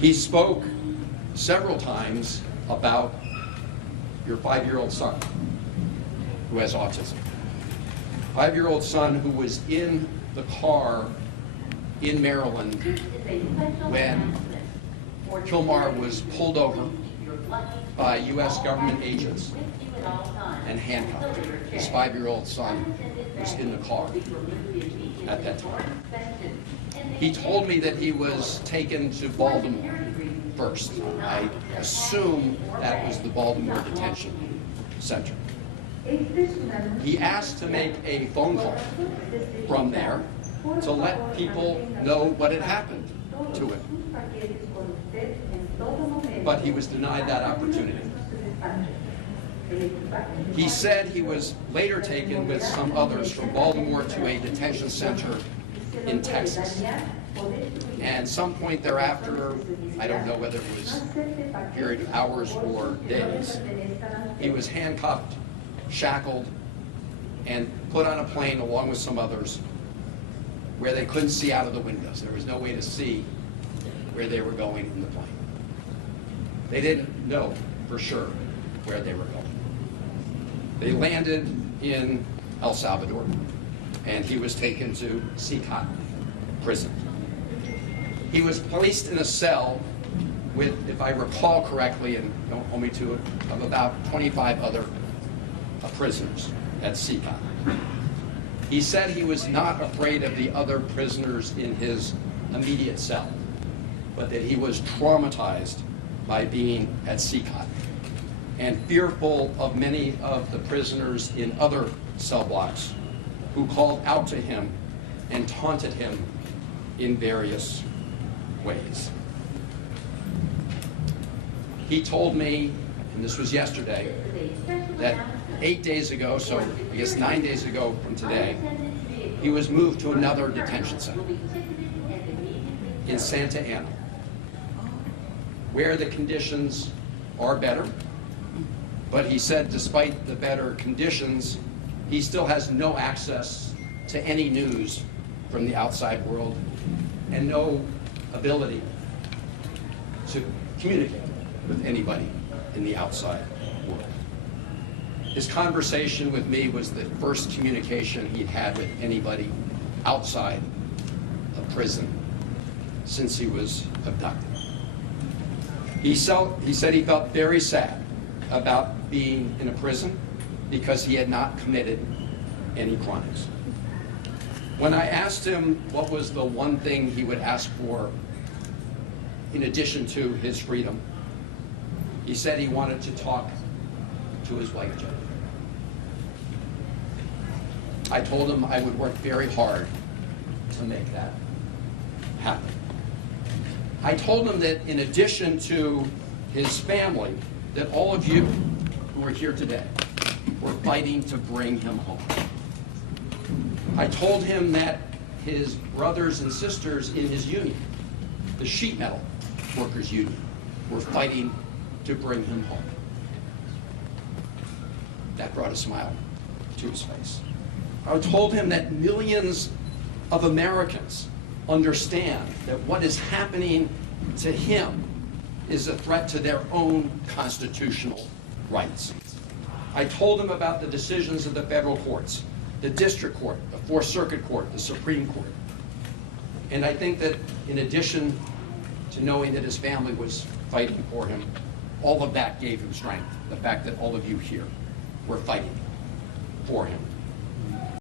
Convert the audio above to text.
He spoke several times about your 5-year-old son who has autism. 5-year-old son who was in the car in Maryland when Kilmar was pulled over by U.S. government agents and handcuffed. His 5-year-old son was in the car at that time. He told me that he was taken to Baltimore first. I assume that was the Baltimore Detention Center. He asked to make a phone call from there to let people know what had happened to him. But he was denied that opportunity. He said he was later taken with some others from Baltimore to a detention center in Texas. And some point thereafter, I don't know whether it was a period of hours or days, he was handcuffed, shackled, and put on a plane along with some others where they couldn't see out of the windows. There was no way to see where they were going in the plane. They didn't know for sure where they were going. They landed in El Salvador, and he was taken to CCOT prison. He was placed in a cell with, if I recall correctly, and don't hold me to it, of about 25 other prisoners at CCOT. He said he was not afraid of the other prisoners in his immediate cell, but that he was traumatized by being at CCOT and fearful of many of the prisoners in other cell blocks who called out to him and taunted him in various ways. He told me, and this was yesterday, that 8 days ago, so I guess 9 days ago from today, he was moved to another detention center in Santa Ana, where the conditions are better. But he said despite the better conditions, he still has no access to any news from the outside world and no ability to communicate with anybody in the outside world. His conversation with me was the first communication he'd had with anybody outside of prison since he was abducted. He said he felt very sad about being in a prison because he had not committed any crimes. When I asked him what was the one thing he would ask for in addition to his freedom, he said he wanted to talk to his wife, Jennifer. I told him I would work very hard to make that happen. I told him that in addition to his family, that all of you who are here today were fighting to bring him home. I told him that his brothers and sisters in his union, the sheet metal workers union, were fighting to bring him home. That brought a smile to his face. I told him that millions of Americans understand that what is happening to him is a threat to their own constitutional rights. I told him about the decisions of the federal courts, the district court, the Fourth Circuit Court, the Supreme Court. And I think that in addition to knowing that his family was fighting for him, all of that gave him strength, the fact that all of you here were fighting for him.